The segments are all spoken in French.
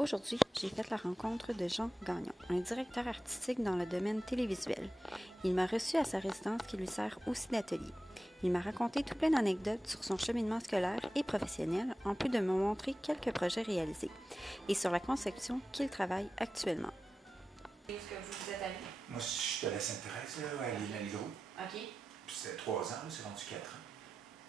Aujourd'hui, j'ai fait la rencontre de Jean Gagnon, un directeur artistique dans le domaine télévisuel. Il m'a reçu à sa résidence qui lui sert aussi d'atelier. Il m'a raconté tout plein d'anecdotes sur son cheminement scolaire et professionnel, en plus de me montrer quelques projets réalisés, et sur la conception qu'il travaille actuellement. Est-ce que vous êtes allé? Moi, je suis à la Sainte-Thérèse, à l'île OK. Puis c'était 3 ans, c'est rendu 4 ans.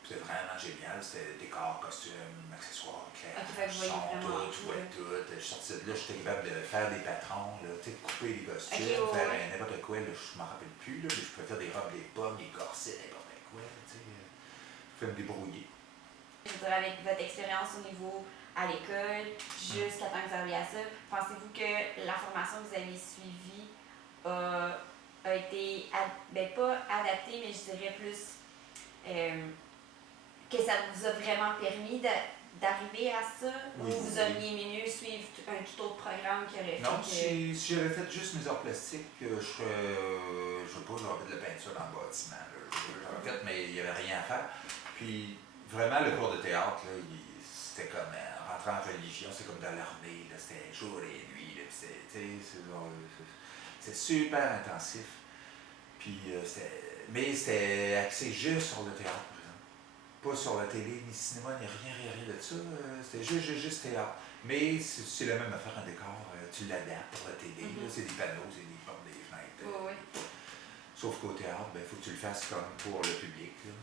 Puis c'était vraiment génial. C'était décor, costumes, accessoires, clairs, fait que vous voyez vraiment tout, je voyais tout. Je suis sorti de là, j'étais capable de faire des patrons, là, de couper les costumes, Ok, faire n'importe quoi. Là, je m'en rappelle plus, là, mais je pouvais faire des robes, des pommes, des corsets, n'importe quoi. Je pouvais me débrouiller. Je veux dire, avec votre expérience au niveau à l'école, jusqu'à temps que vous arriviez à ça, pensez-vous que la formation que vous avez suivie a été, pas adaptée, mais je dirais plus que ça vous a vraiment permis d'arriver à ça? Oui, ou vous auriez aimé mieux suivre un tout autre programme qui aurait fait Non, que... si j'avais fait juste mes arts plastiques, je serais, je sais pas, j'aurais fait de la peinture dans le bâtiment. J'aurais fait, mais il n'y avait rien à faire. Puis vraiment, le cours de théâtre, là, c'était comme rentrer en religion, c'est comme dans l'armée, c'était jour et nuit. C'est super intensif. Puis, mais c'était axé juste sur le théâtre, par exemple. Pas sur la télé, ni cinéma, ni rien de ça. C'était juste théâtre. Mais c'est la même affaire en décor. Tu l'adaptes pour la télé. C'est des panneaux, c'est des portes, des fenêtres. Oui. Sauf qu'au théâtre, il faut que tu le fasses comme pour le public. Là.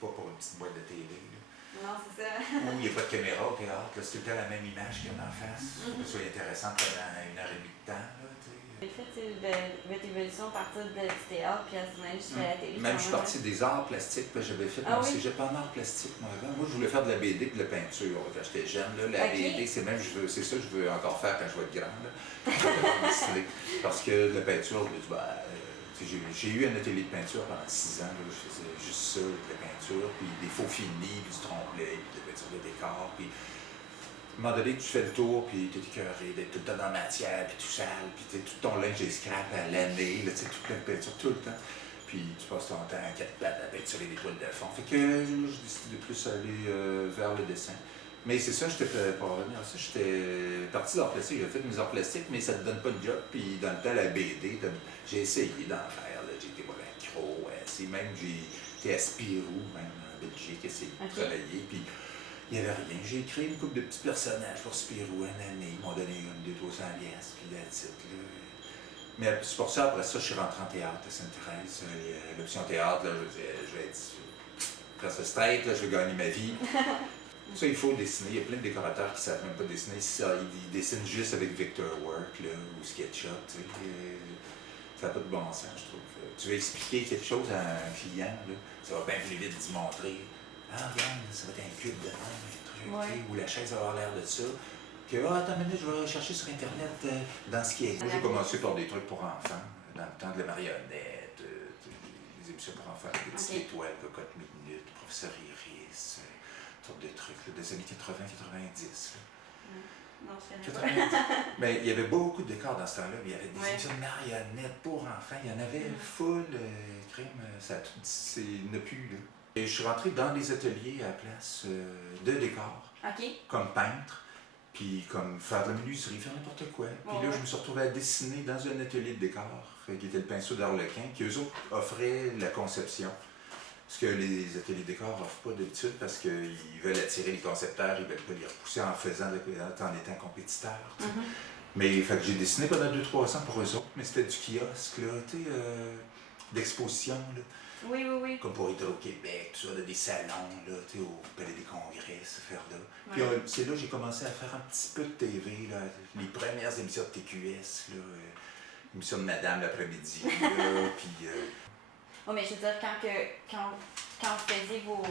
Pas pour une petite boîte de télé. Là. Non, c'est ça. Ou il n'y a pas de caméra au théâtre. C'est tout le temps la même image qu'il y a en face. Pour que ce soit intéressant pendant 1h30 de temps. Là, J'ai fait votre évolution à partir du théâtre, puis à ce moment jusqu'à la télé. Même je suis parti des arts plastiques, j'avais fait mon cégep en arts plastiques. Moi, je voulais faire de la BD et de la peinture quand j'étais jeune. Là, la BD, c'est ça que je veux encore faire quand je vais être grande. Parce que la peinture, j'ai eu un atelier de peinture pendant 6 ans. Là, je faisais juste ça, de la peinture, puis des faux finis, puis du trompe-l'œil, puis de la peinture de décor. Puis, à un moment donné, tu fais le tour, puis tu es écœuré d'être tout le temps dans la matière, puis tout sale, puis tout ton linge est scrap à l'année, tout plein de peinture tout le temps. Puis tu passes ton temps à 4 pattes à peinturer des toiles de fond. Fait que j'ai décidé de plus aller vers le dessin. Mais c'est ça, pour revenir à ça, j'étais parti d'art plastique, j'ai fait mes arts plastiques, mais ça ne te donne pas de job. Puis dans le temps, la BD, j'ai essayé d'en faire. J'ai été voir un Cro, j'ai été à Spirou, même en Belgique, essayé de travailler. Puis il n'y avait rien. J'ai créé une couple de petits personnages pour Spirou une année. Ils m'ont donné 200-300 liasses, puis la titre. Mais c'est pour ça, après ça, je suis rentré en théâtre à Sainte-Thérèse. L'option théâtre, là, je vais être presque straight, là, je vais gagner ma vie. Ça, il faut dessiner. Il y a plein de décorateurs qui ne savent même pas dessiner. Ils dessinent juste avec Vectorworks ou SketchUp. Ça n'a pas de bon sens, je trouve. Tu veux expliquer quelque chose à un client, là, ça va bien plus vite d'y montrer. Ah, regarde, ça va être un cube de même, un truc, ou la chaise va avoir l'air de ça. Que, attends une minute, je vais chercher sur Internet dans ce qui est. Moi, j'ai commencé par des trucs pour enfants, dans le temps de la marionnette, des émissions pour enfants, des petites étoiles, Cocotte Minute, Professeur Iris, toutes sortes de trucs là, des années 80-90. Non, je connais pas. Mais il y avait beaucoup de décors dans ce temps-là. Il y avait des émissions de marionnettes pour enfants. Il y en avait full crime. Il n'y en a plus. Là. Et je suis rentré dans les ateliers à la place de décors, comme peintre, puis comme faire de la menuiserie, faire n'importe quoi. Puis là, je me suis retrouvé à dessiner dans un atelier de décor, qui était le pinceau d'Arlequin, qui eux autres offraient la conception. Ce que les ateliers de décor n'offrent pas d'habitude parce qu'ils veulent attirer les concepteurs, ils ne veulent pas les repousser en étant compétiteurs. Mais fait que j'ai dessiné pendant 2-3 ans pour eux autres, mais c'était du kiosque, là, d'exposition. Oui. Comme pour Hydro-Québec, tout ça, des salons, là, au Palais des Congrès, ce faire-là. Puis c'est là que j'ai commencé à faire un petit peu de TV, là, les premières émissions de TQS, là, émission de Madame l'après-midi, puis... mais je veux dire, quand vous faisiez vos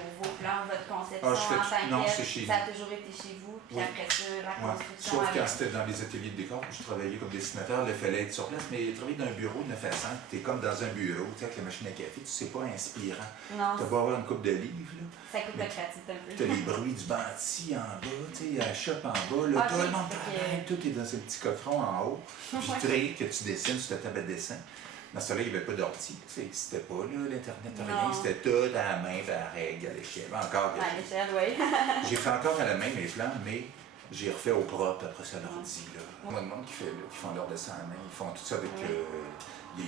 plans, votre conception en tant que ça a toujours été chez vous, puis après ça, la construction... Sauf quand c'était dans les ateliers de décor, je travaillais comme dessinateur, il fallait être sur place, mais travailler dans un bureau de 9 à 5, tu es comme dans un bureau, avec la machine à café, tu sais pas inspirant. Non. Tu vas avoir une coupe de livres, là. Ça coupe la créativité un peu. Tu as les bruits du banti en bas, la shop en bas, là, tout le monde travaille, tout est dans un petit coffron en haut, vitré que tu dessines sur ta table à dessin. Dans ce temps-là, il n'y avait pas d'ordi. Ça n'existait pas, l'Internet, rien. C'était tout à la main, à la règle, à l'échelle. Encore. À l'échelle, oui. J'ai fait encore à la main mes plans, mais j'ai refait au propre après ça l'ordi. Il y a monde qui font leur dessin en main, ils font tout ça avec des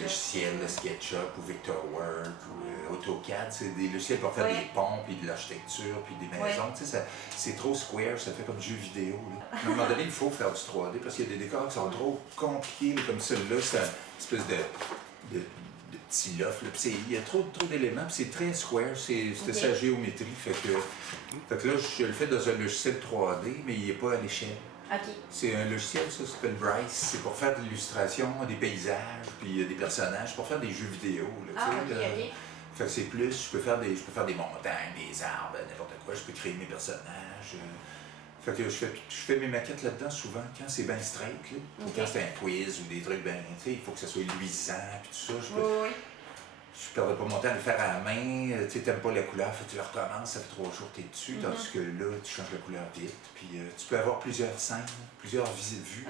logiciels de SketchUp ou Vectorworks ou AutoCAD. C'est des logiciels pour faire des ponts, puis de l'architecture, puis des maisons. Tu sais, c'est trop square, ça fait comme jeu vidéo. Là. À un moment donné, il faut faire du 3D parce qu'il y a des décors qui sont trop compliqués, là, comme celui-là, c'est une espèce de petit loft. Il y a trop d'éléments, puis c'est très square, c'est sa géométrie. Fait que là, je le fais dans un logiciel 3D, mais il n'est pas à l'échelle. Okay. C'est un logiciel, ça s'appelle Bryce. C'est pour faire de l'illustration, des paysages, puis des personnages, pour faire des jeux vidéo. Là, Fait que c'est plus, je peux faire des montagnes, des arbres, n'importe quoi. Je peux créer mes personnages. Fait que je fais mes maquettes là-dedans souvent quand c'est bien straight, là. Quand c'est un quiz ou des trucs bien, tu sais, il faut que ça soit luisant, puis tout ça. Je ne perdrais pas mon temps à le faire à la main. Tu n'aimes pas la couleur, tu le recommences, ça fait 3 jours que tu es dessus, tandis que là, tu changes la couleur vite. Puis tu peux avoir plusieurs scènes, plusieurs vues,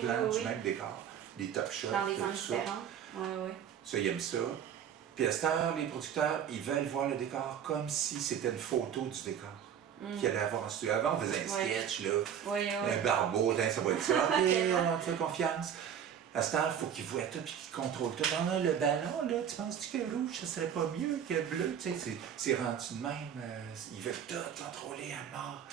plans du même décor, des top shots, dans des angles différents. Ça, ils aiment ça. Puis à cette heure, les producteurs, ils veulent voir le décor comme si c'était une photo du décor. Qu'il allait avoir en studio. Avant, on faisait un sketch, là, un barbeau, ça va être ça. OK, on te fait confiance. À cette heure, il faut qu'ils voient tout et qu'ils contrôlent tout. On a le ballon, là, tu penses-tu que rouge, ça serait pas mieux que bleu? Tu sais, c'est rendu de même. Ils veulent tout contrôler à mort.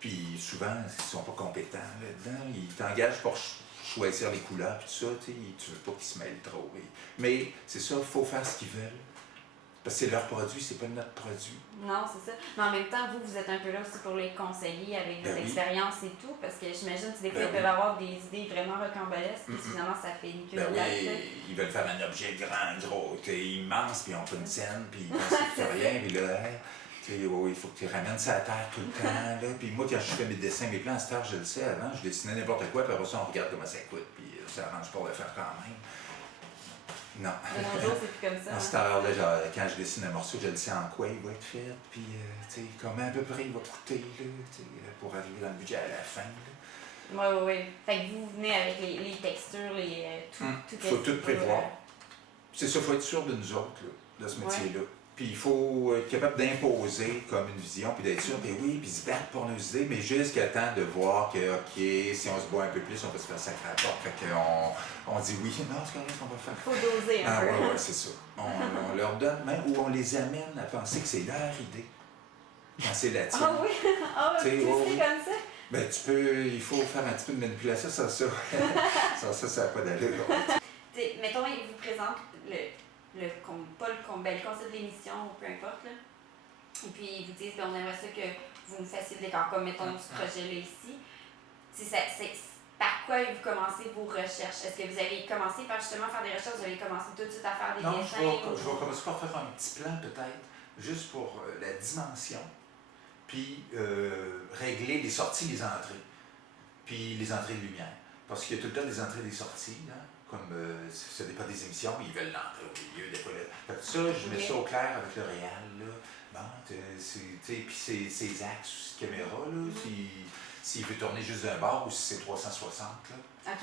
Puis souvent, ils sont pas compétents là-dedans. Ils t'engagent pour choisir les couleurs et tout ça. Tu veux pas qu'ils se mêlent trop. Mais c'est ça, il faut faire ce qu'ils veulent. Parce que c'est leur produit, c'est pas notre produit. Non, c'est ça. Mais en même temps, vous êtes un peu là aussi pour les conseiller avec votre expérience et tout, parce que j'imagine que des fois, ils peuvent avoir des idées vraiment rocambolesques, puis finalement, ça fait une queue de ils veulent faire un objet grand, gros, immense, puis on fait une scène, puis ils pensent que tu fais rien, puis là, il faut que tu ramènes ça à terre tout le temps. Là. Puis moi, quand je fais mes dessins, mes plans à cette heure, je le sais, avant, je dessinais n'importe quoi, puis après ça, on regarde comment ça coûte, puis ça arrange pour le faire quand même. Non. De nos jours, c'est plus comme ça. À cette heure-là, genre, quand je dessine un morceau, je le sais en quoi il va être fait, puis comment à peu près il va coûter là, pour arriver dans le budget à la fin. Oui. Fait que vous venez avec les textures, tout. Il faut tout prévoir. C'est ça, il faut être sûr de nous autres, là, de ce métier-là. Puis il faut être capable d'imposer comme une vision, puis d'être sûr, puis puis se battre pour nos idées, mais jusqu'à temps de voir que, OK, si on se boit un peu plus, on peut se faire sacrer à la porte. Fait qu'on dit oui, non, c'est correct, on va faire. Il faut doser un peu. Oui, c'est ça. On leur donne, même, ou on les amène à penser que c'est leur idée. Quand c'est la tienne. Ah oui? C'est comme ça? Ben, il faut faire un petit peu de manipulation, ça n'a pas d'allure. Mettons, il vous présente le concept de l'émission, ou peu importe, là. Et puis ils vous disent, on aimerait ça que vous nous fassiez le décor, comme mettons ce projet-là ici. Par quoi vous commencez vos recherches? Est-ce que vous avez commencé par justement faire des recherches, vous avez commencé tout de suite à faire des dessins? Non, je vais commencer par faire un petit plan peut-être, juste pour la dimension, puis régler les sorties, les entrées, puis les entrées de lumière. Parce qu'il y a tout le temps des entrées et des sorties, là. Comme ça dépend des émissions, ils veulent l'entrée au milieu, des fois. Fait que ça, je mets ça au clair avec le réal, là. Bon, puis ses axes de caméra, là, s'il veut tourner juste d'un bord ou si c'est 360, là. OK,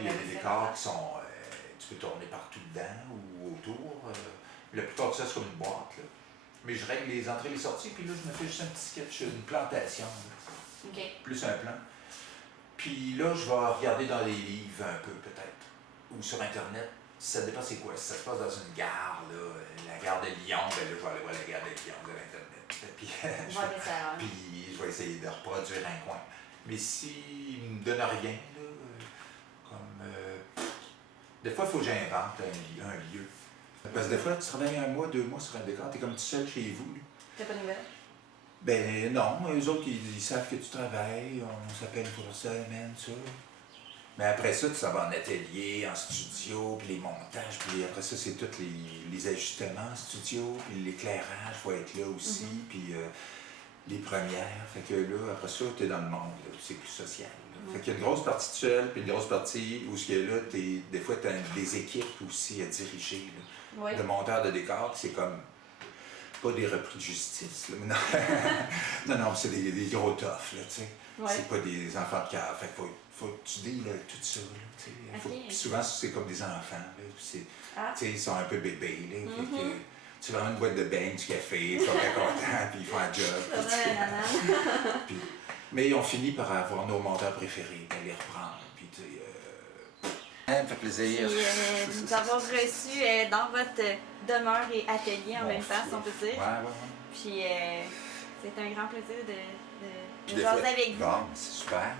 il y a des décors qui sont... tu peux tourner partout dedans ou autour. La plupart de ça, c'est comme une boîte, là. Mais je règle les entrées et les sorties, puis là, je me fais juste un petit sketch, une plantation, là. OK. Plus un plan. Puis là, je vais regarder dans les livres un peu, peut-être. Ou sur Internet, ça dépend c'est quoi. Si ça se passe dans une gare, là, la gare de Lyon, ben là, je vais aller voir la gare de Lyon de l'Internet. Puis, puis je vais essayer de reproduire un coin. Mais s'il ne me donne rien, là, comme... des fois, il faut que j'invente un lieu. Parce que des fois, tu travailles 1 mois, 2 mois sur un décor, tu es comme tout seul chez vous. T'as pas de nouvelles? Ben non, eux autres, ils savent que tu travailles, on s'appelle pour ça, man, ça. Mais après ça, tu s'en vas en atelier, en studio, puis les montages, puis après ça, c'est tous les ajustements en studio, puis l'éclairage, il faut être là aussi, puis les premières. Fait que là, après ça, tu es dans le monde, là, c'est plus social. Fait qu'il y a une grosse partie toute seule, puis une grosse partie où là, des fois, tu as des équipes aussi à diriger, là, de monteurs de décors, c'est comme pas des repris de justice, là, non, c'est des gros toughs, là, tu sais. C'est pas des enfants de cœur. Fait qu'il faut que tu deals avec tout ça, là, puis souvent, c'est comme des enfants, là, ils sont un peu bébés, là, fait que, tu leur une boîte de bain, du café, ils sont bien contents, puis ils font un job. Puis Mais on finit par avoir nos monteurs préférés, ben, les reprendre. Puis, tu sais, ça me fait plaisir. Puis, de nous avoir reçus dans votre demeure et atelier en même temps, si on peut dire. Ouais. Puis, c'est un grand plaisir de Puis jaser avec vous. Bon, c'est super.